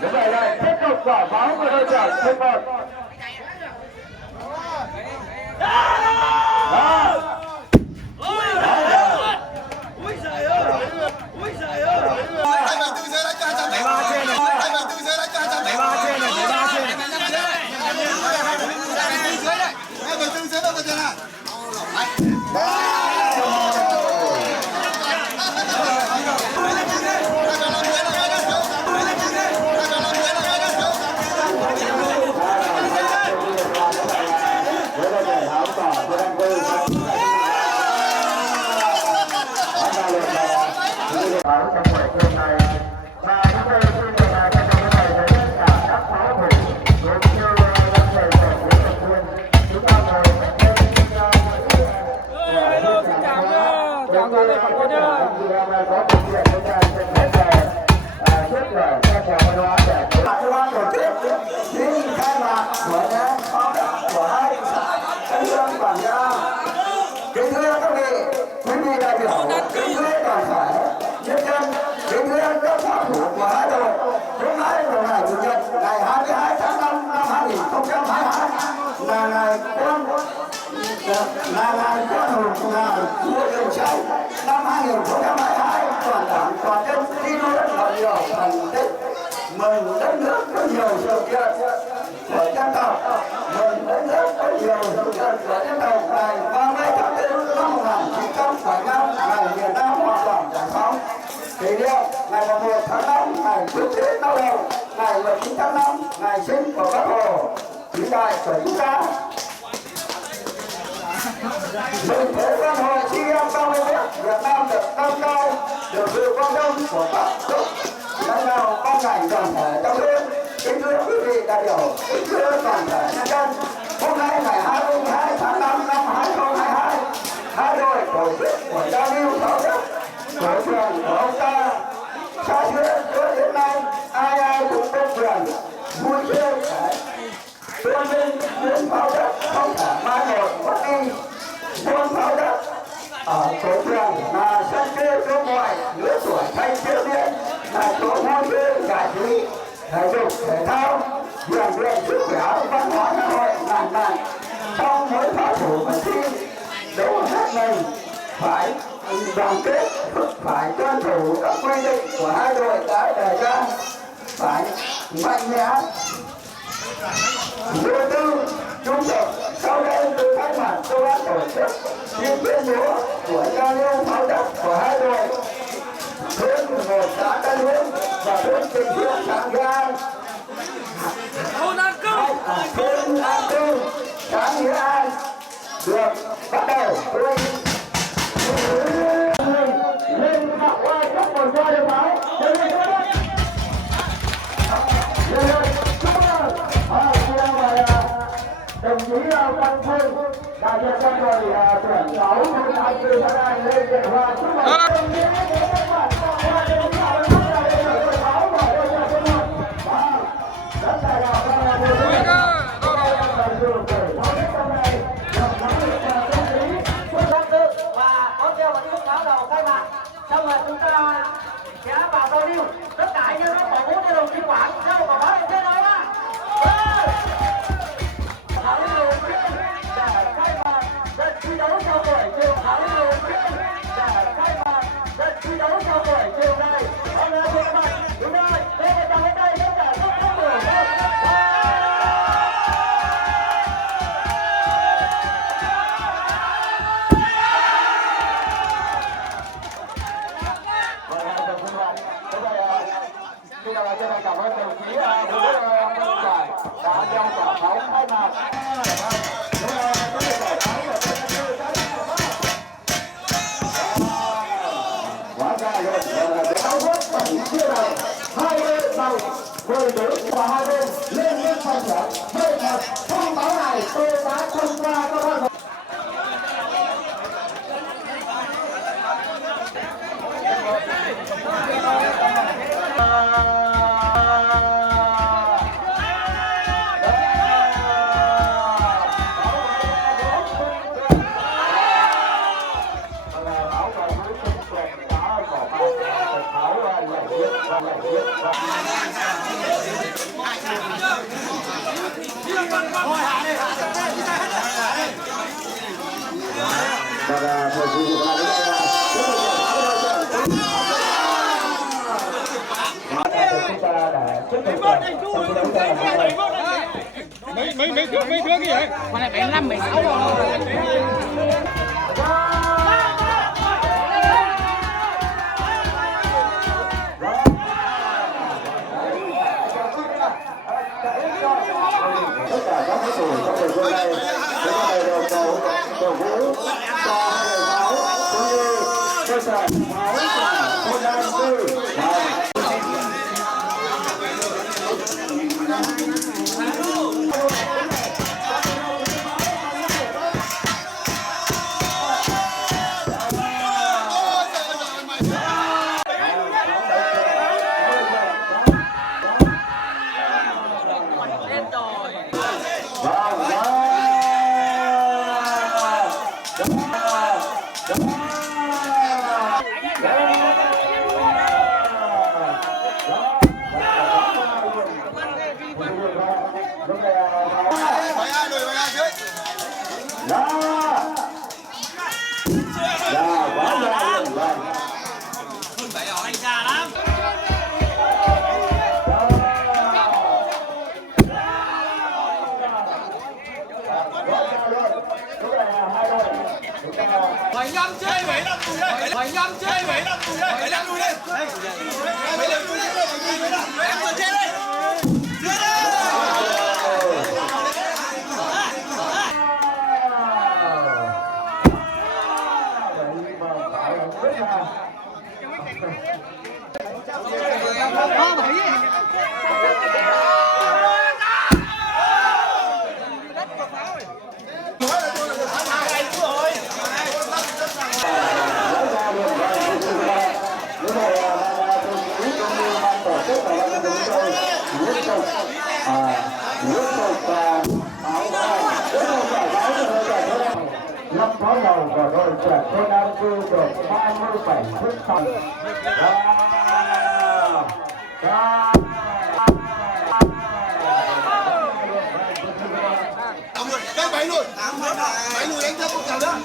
Như vậy là tiếp tục quả bóng của đội trưởng Thiên Một. Là ngày Quốc hùng ngày Vua Trường Châu năm 2022, toàn đảng toàn dân thi đua rất là nhiều thành tích, mừng đất nước có nhiều sự kiện của dân tộc, mừng đất nước có nhiều sự kiện của dân tộc. Ngày 30 tháng 4 năm 1975, ngày miền Nam hoàn toàn giải phóng, kỷ niệm ngày 1 tháng 5 ngày Quốc tế Lao động, ngày 19 tháng 5 ngày sinh của Bác Hồ vĩ đại của chúng ta. Mừng thế vận hội SEA Games 31, Việt Nam được nâng cao được sự quan tâm của các cấp lãnh đạo ban ngành đoàn thể trong nước. Kính thưa quý vị đại biểu, kính thưa toàn thể nhân dân, hôm nay ngày 22 tháng 5 năm 2022, hai đội tổ chức buổi giao lưu thao thức của trường của ông ta. Xa xưa cho đến nay, ai ai cũng có quyền vui chơi tôn vinh những thao thức không thể mai một mất đi. Môn thao thức ở cổ trường là sân chơi cho mọi lứa tuổi thanh thiếu niên, là chỗ vui chơi giải trí, thể dục thể thao, rèn luyện sức khỏe, văn hóa xã hội ngàn ngàn. Trong mỗi pháo thủ phần thi đấu hết mình phải đoàn kết, phải tuân thủ các quy định của hai đội đã đề ra, phải mạnh mẽ vô tư trung thực. Sau đây tôi thay mặt cho ban tổ chức những tuyên bố của giao lưu thao thức của hai đội thôn 11 xã Tân Hưng và thôn Tình Thương xã Nghĩa An. Thôn An Cư xã Nghĩa An được bắt đầu. Lên học qua các một roi được báo. Đồng chí Văn Phương, đại diện cho đội tuyển 6 thôn An Cư xã An lên điện hòa chúc mừng đồng chí các bạn qua đến chào đón đại diện đội 6 và đội tuyển số 1 và rất tài đạo và đội tuyển và có theo một tiếng pháo đầu khai mạc, xong rồi chúng ta sẽ vào giao lưu. Tất cả anh em cổ vũ cho đồng chí Quảng theo và báo trên đó nhá. Thi đấu sau buổi chiều thắng đầu tiên để khai mạc trận thi đấu sau buổi chiều này. Hôm nay chúng ta đúng rồi, đây là tầm đây tất cả các cầu thủ. Cảm ơn đồng chí Vũ Văn Khải đã gieo quả bóng khai mạc. Hai nhau 10 nữ và hai bên lên lên phần thưởng 11 thông báo này tôi đã thông qua các bạn. Và thời vụ của bạn mấy thước gì vậy? Con này 75 76 rồi. tất cả các cầu thủ trong thời gian này sẽ có đầy đầu cầu cổ vũ cho hai đội máu cũng như cơ sở máu và môn đan sư. Phải nhâm chơi 75 tùy đây. Phải nhâm chơi 75 tùy đây. 75 tùy đây. 75 tùy đây. 75 tùy đây. Năm pháo đầu của đội tuyển Thôn Nam Cư được 37 phút sau. Cái bẫy luôn. Bẫy luôn đánh tiếp một trận nữa.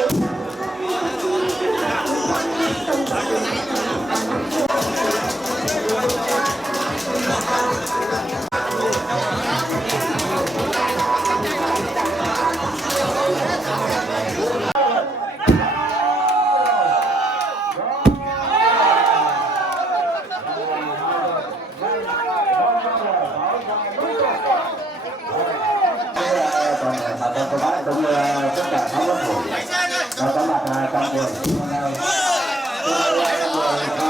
Thank you. เราสมัครมาจังหวัดเขา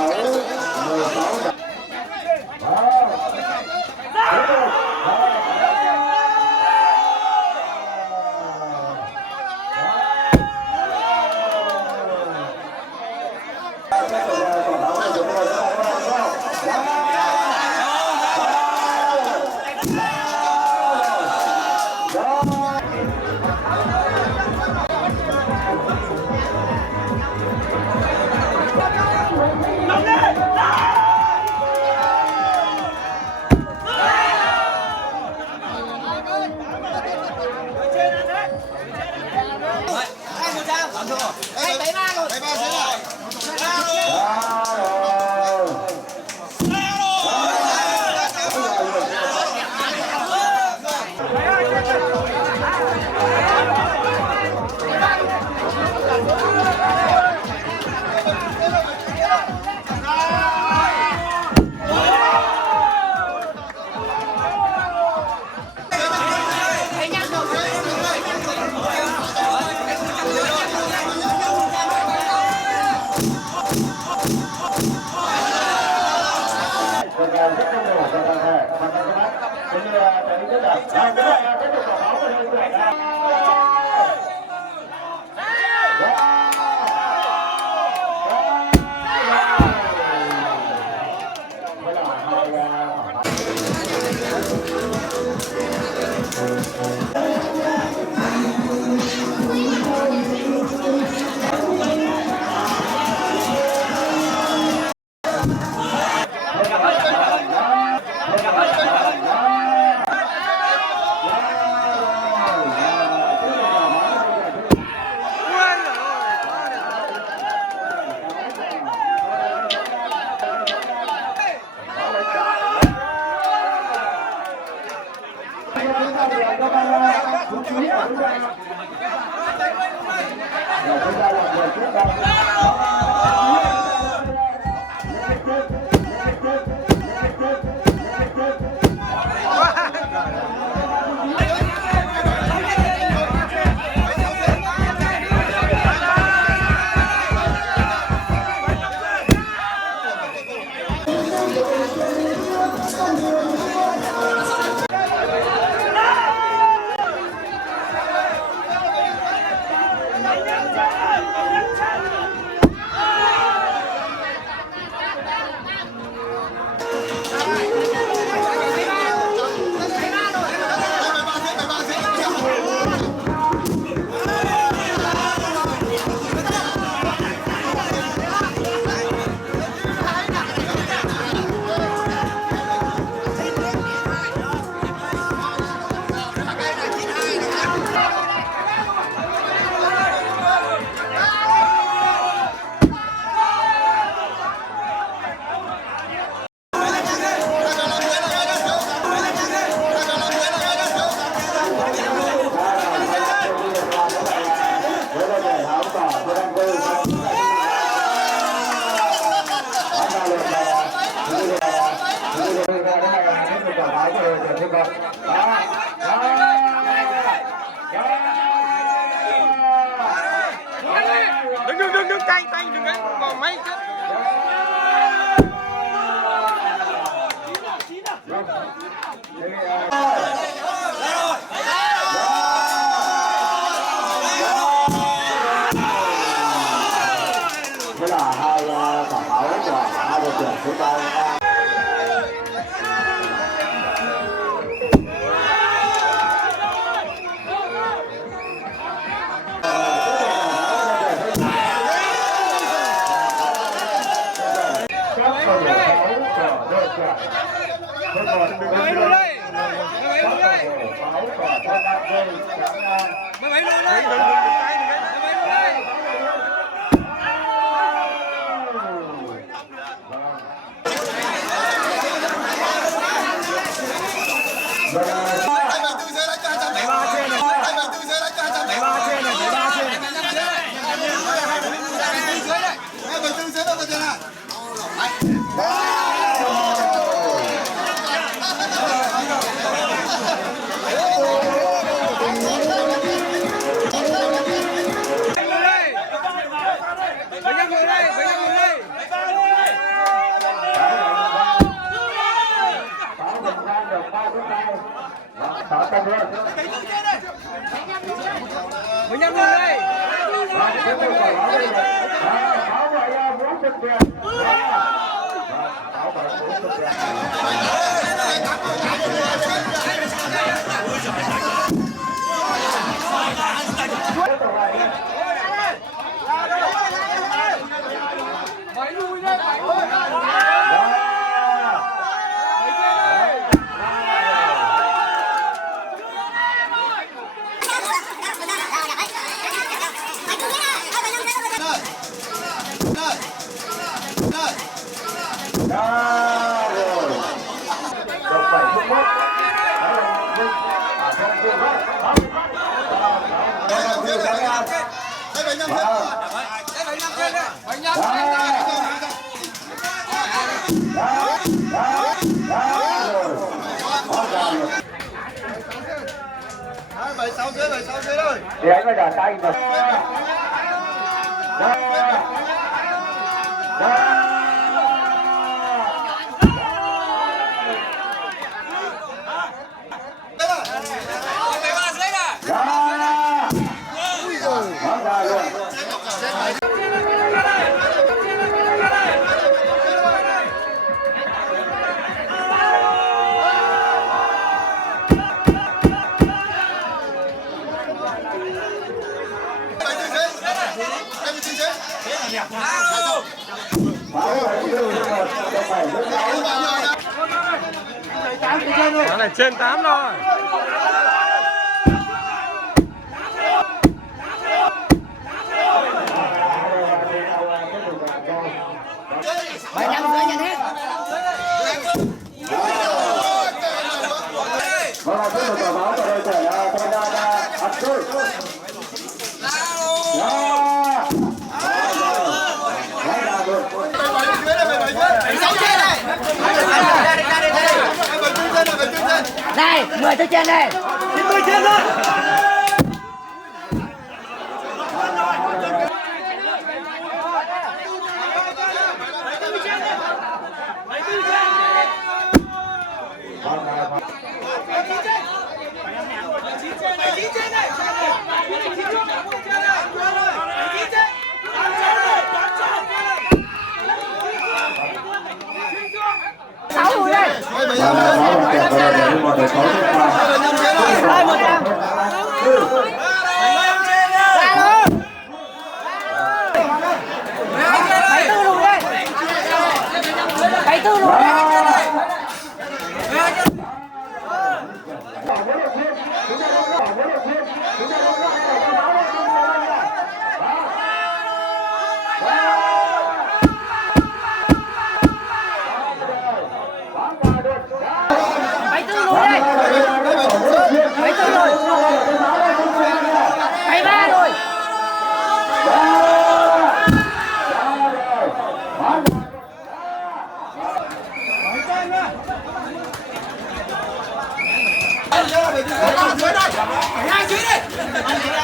đừng tay đừng còn mấy chứ đây là hai quả báo của hai đội tuyển chúng ta. mấy luôn đây mấy luôn đây bảo vệ Vũ Xuân Quyền. Bảo vệ Vũ Xuân Quyền. Phải lui đấy, phải lui đấy. Bảy sáu dưới thôi. Thì anh bây giờ tay rồi. Nó này trên 8 rồi. Bài 5 rưỡi nhận hết. Này, 10 tôi trên đây. 10 trên luôn.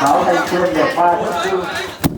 Bảo Thanh Xuân được 3 tháng 4. Bảo được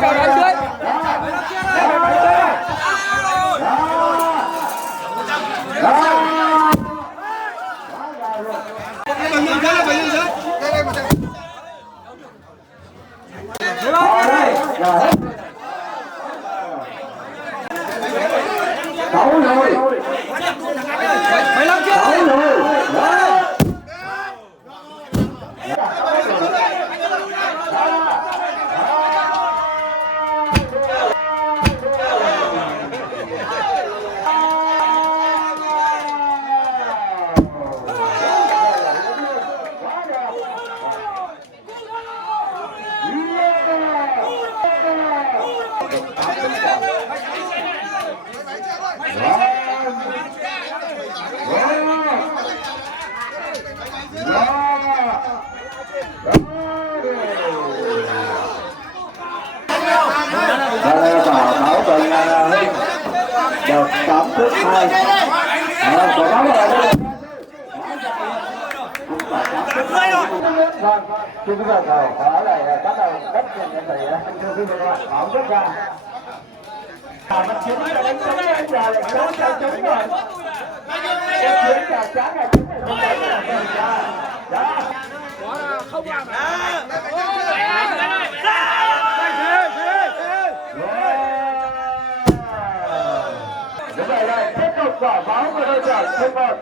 đây vào đón dưới. Sáu rồi. 15 chưa? Sáu rồi. Được tổng thứ 2. Còn đó là đây. Chúng ta có lại bắt đầu cách nhận thầy thưa quý vị các bạn bóng rất ra. Mà chiến là đánh chống lên giờ lại chống rồi. Chiến là chán là chống rồi. Đó. Không làm. Đúng rồi đây, tiếp tục quả bóng của đội trưởng số 1.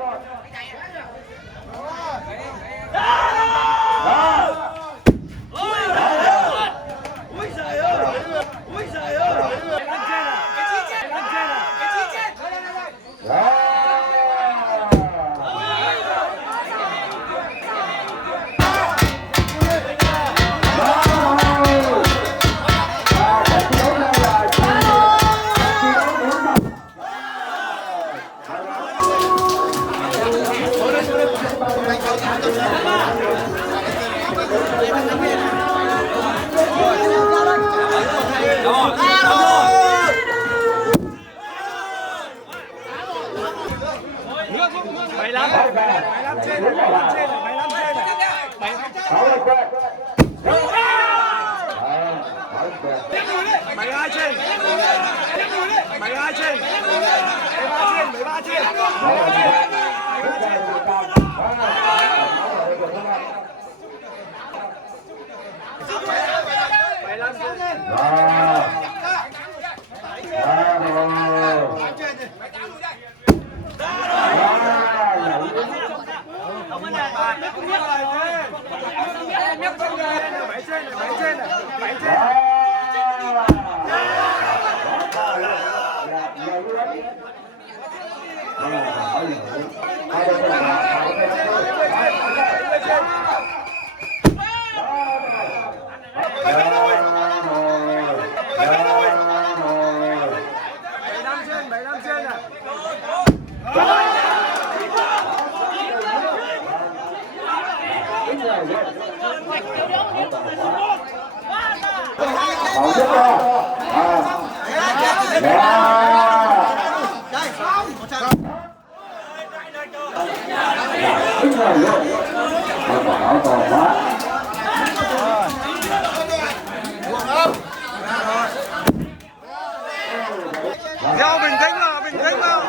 Theo bình tĩnh vào, bình tĩnh vào.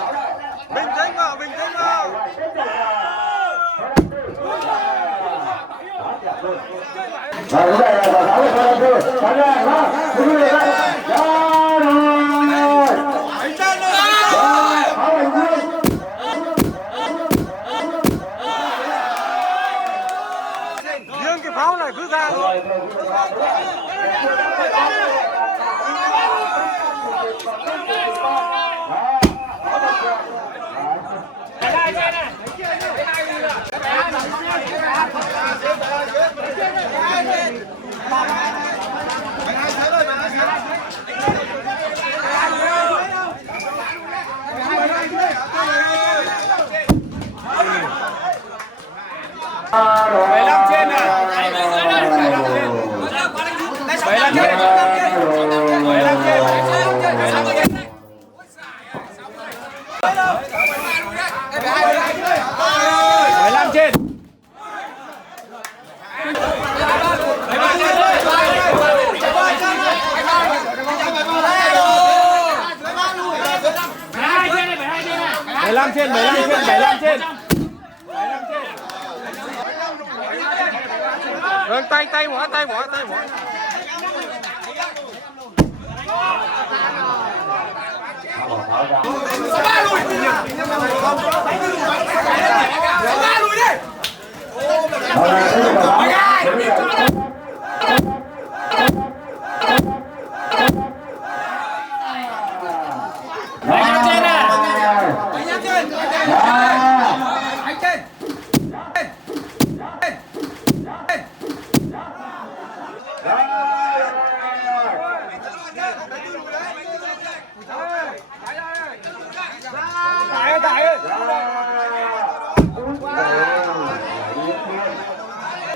Bình tĩnh vào, bình tĩnh vào. Rồi đây là quả bóng của đội trưởng. Bắn ra, đó. Đúng rồi đấy. Đó rồi. Riêng cái pháo này cứ ra thôi. 15 trên 75 trên. Vâng, tay mỏ. Ba lùi đi.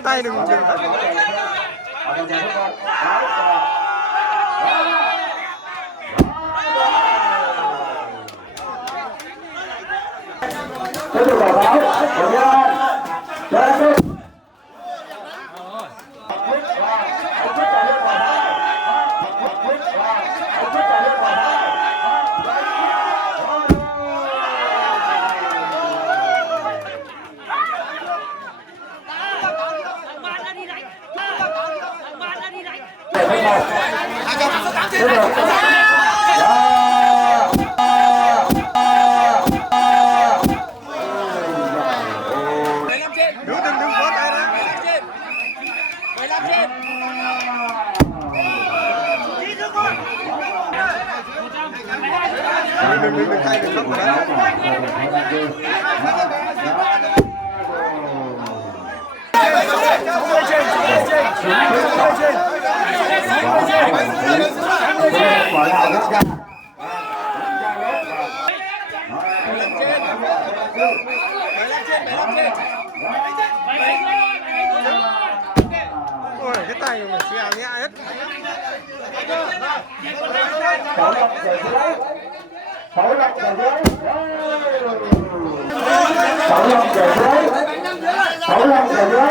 Tay đừng Tiếp tục báo cáo của nhân dân. đừng thay đừng không đấy. Ôi cái tay mà xèo nhẹ hết. Sáu lọc về dưới. Sáu lọc về dưới.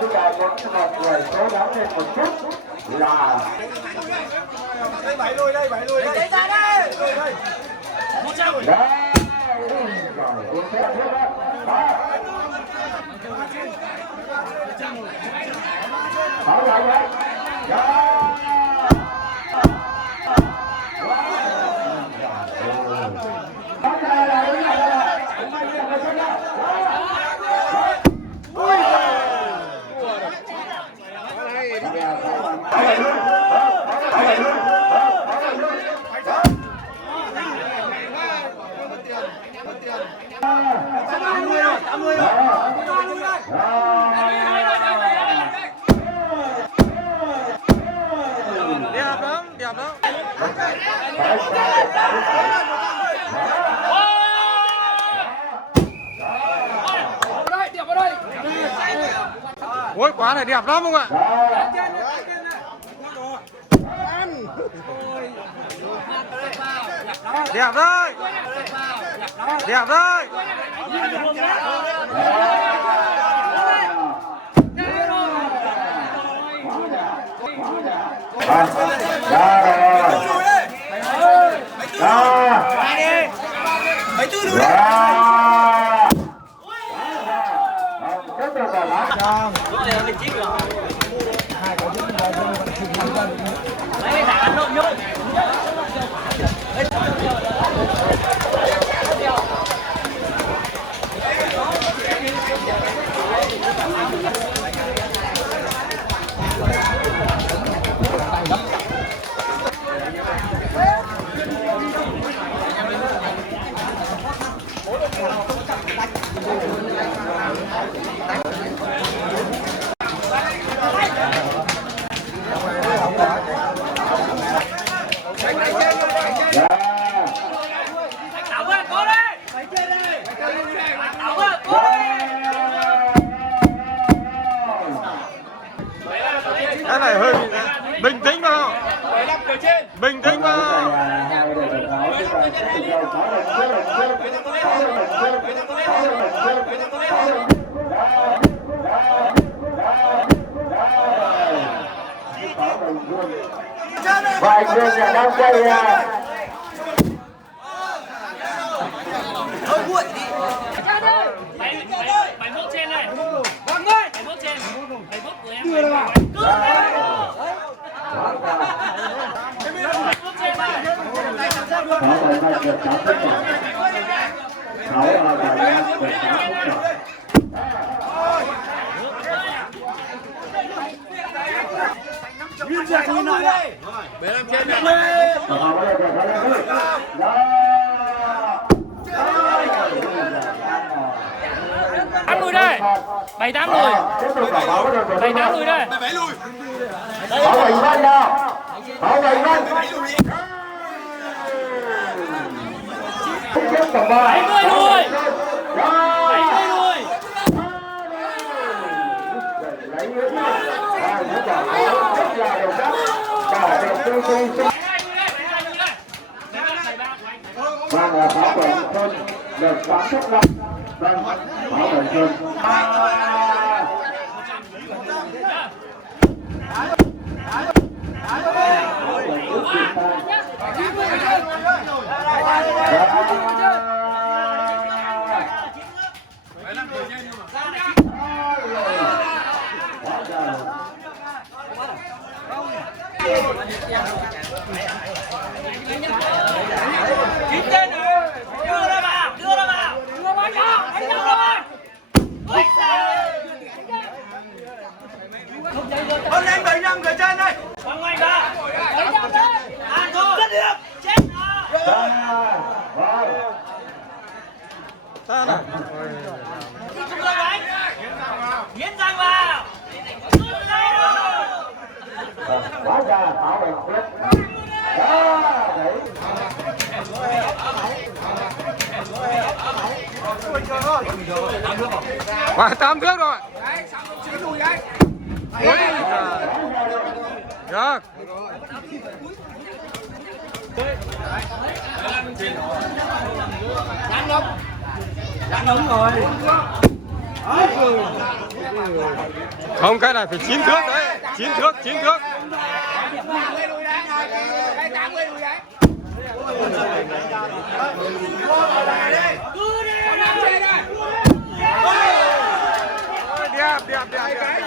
Chúng ta có một người cố gắng lên một chút là Đây bảy lùi đây. Chạy ra đây. Đẹp lắm. Đẹp ở đây. Ôi quá này đẹp lắm không ạ? Đẹp rồi. Đẹp rồi. Cái này hơi bình tĩnh vào. 15 cờ trên. Bình tĩnh vào. Vài người nhà đang chơi Bài mốt trên này. Bài mốt trên. Bài mốt của em. Bài mốt trên này. Nguyên giải như nào đây? 15 trên này. Tám lùi đây. 7-8 lùi. 7-8 lùi đây. 7 lùi. Bảo vệ Văn nào. Bảo vệ Văn. 70 lùi. 70 lùi. Vâng là bảo vệ Xuân được bắn xuất năm. Vâng, bảo vệ Xuân. Đưa ra vào. Đưa ra vào. Đưa vào cho. Anh đâu rồi. Hôm nay 75 cờ trên đây. Quăng ngoài ra. Ăn thôi. Rất điểm. Chết rồi. Ta nào. Không được đánh. Hiến răng vào. Hóa ra bảo vệ Xuân. Phải 8 thước rồi. Ôi trời. Không, cái này phải 9 thước đấy. 9 thước, 9 thước. Đẹp, đẹp, đẹp, đẹp.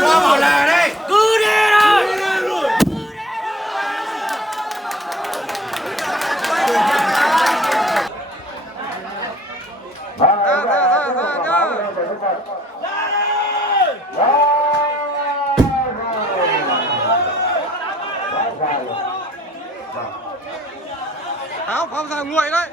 Qua bảo là đây. Cứ đi rồi. Áo không sao nguội đấy.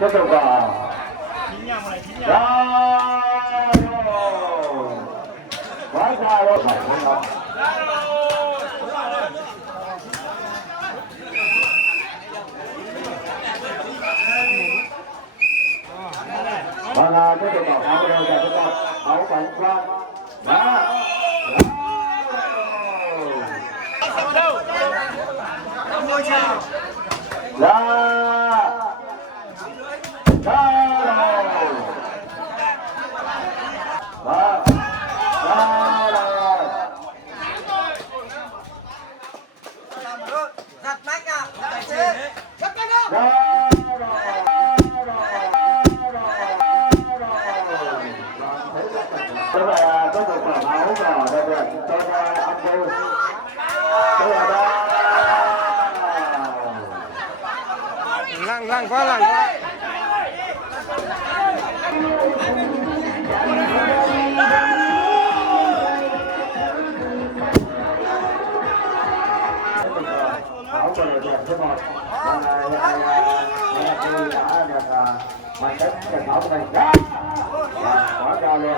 Tiếp tục vào. Quá dài rồi. Và là tiếp tục vào áo rồi cho chúng ta áo bánh qua. Lăng quá, lăng quá. mà sẽ thảo của mình quá quá cao luôn.